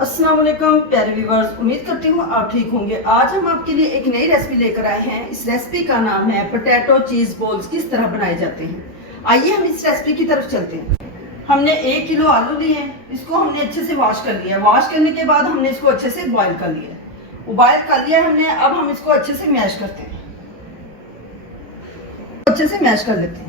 अस्सलाम वालेकुम प्यारे व्यूवर्स, उम्मीद करती हूँ आप ठीक होंगे। आज हम आपके लिए एक नई रेसिपी लेकर आए हैं। इस रेसिपी का नाम है पोटैटो चीज बॉल्स। किस तरह बनाए जाते हैं, आइए हम इस रेसिपी की तरफ चलते हैं। हमने 1 किलो आलू लिए हैं, इसको हमने अच्छे से वॉश कर लिया। वॉश करने के बाद हमने इसको अच्छे से बॉईल कर लिया। बॉईल कर लिया हमने, अब हम इसको अच्छे से मैश करते हैं। अच्छे से मैश कर लेते हैं।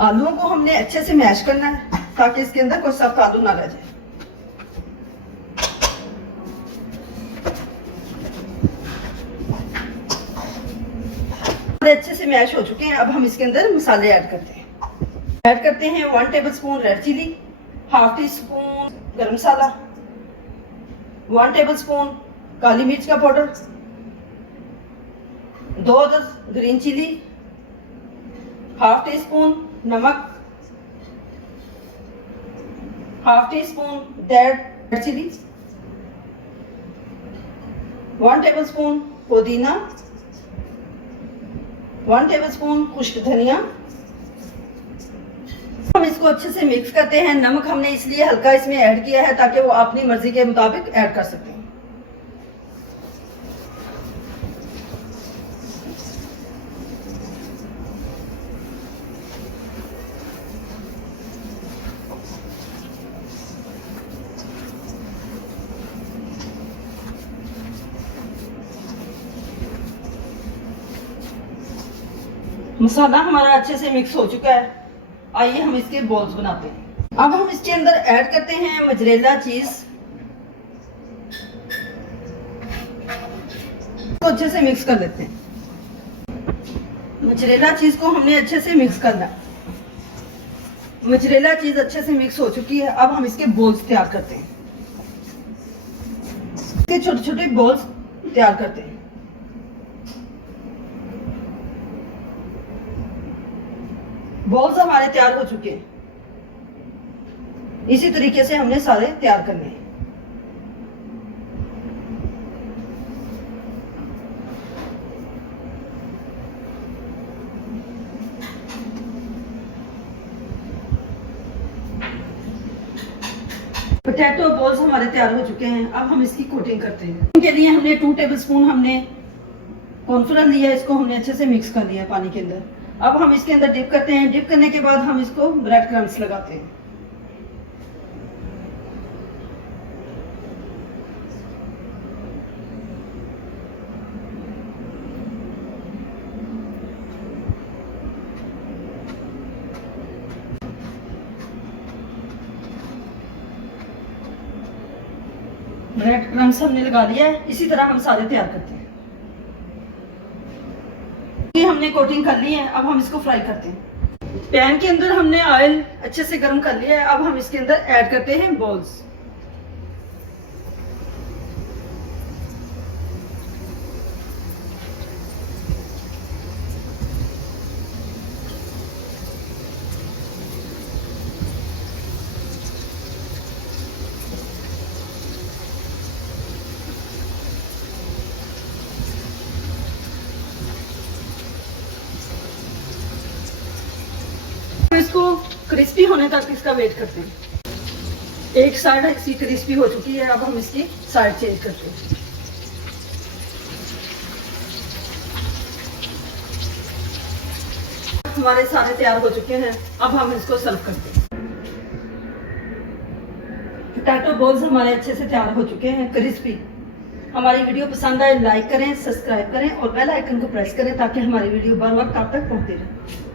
आलूओं को हमने अच्छे से मैश करना है ताकि इसके अंदर कोई सख्त आलू ना रह जाए। अच्छे से मैश हो चुके हैं। अब हम इसके अंदर मसाले ऐड करते हैं 1 tablespoon red chilli, half teaspoon garam masala, 1 tablespoon काली मिर्च का पाउडर, 2 अदद green chilli, half teaspoon नमक, half teaspoon red chilli, 1 tablespoon पुदीना, 1 टेबलस्पून खुश्क धनिया। हम इसको अच्छे से मिक्स करते हैं। नमक हमने इसलिए हल्का इसमें ऐड किया है ताकि वो अपनी मर्जी के मुताबिक ऐड कर सकते हैं। मसाला हमारा अच्छे से मिक्स हो चुका है। आइए हम इसके बॉल्स बनाते हैं। अब हम इसके अंदर ऐड करते हैं मोज़रेला चीज। तो अच्छे से मिक्स कर लेते हैं। मोज़रेला चीज को हमने अच्छे से मिक्स करना है। मोज़रेला चीज अच्छे से मिक्स हो चुकी है। अब हम इसके बॉल्स तैयार करते हैं। इसके छोटे छोटे बॉल्स तैयार करते हैं। बॉल्स हमारे तैयार हो चुके हैं। इसी तरीके से हमने सारे तैयार करने हैं। पोटैटो बॉल्स हमारे तैयार हो चुके हैं। अब हम इसकी कोटिंग करते हैं। इनके लिए हमने 2 टेबलस्पून हमने कॉर्नफ्लोर लिया, इसको हमने अच्छे से मिक्स कर लिया पानी के अंदर। अब हम इसके अंदर डिप करते हैं। डिप करने के बाद हम इसको ब्रेड क्रम्स लगाते हैं। ब्रेड क्रम्स हमने लगा लिया है। इसी तरह हम सारे तैयार करते हैं। हमने कोटिंग कर ली है। अब हम इसको फ्राई करते हैं। पैन के अंदर हमने ऑयल अच्छे से गर्म कर लिया है। अब हम इसके अंदर ऐड करते हैं बॉल्स। इसको क्रिस्पी होने तक इसका वेट करते हैं। एक साइड इसकी क्रिस्पी हो चुकी है। अब हम इसकी साइड चेंज करते हैं। हमारे सारे तैयार हो चुके हैं। अब हम इसको सर्व करते हैं। पोटैटो बॉल्स हमारे अच्छे से तैयार हो चुके हैं, क्रिस्पी। हमारी वीडियो पसंद आए लाइक करें, सब्सक्राइब करें और बेल आइकन को प्रेस करें ताकि हमारी वीडियो बर वक्त आप तक पहुंचती रहे।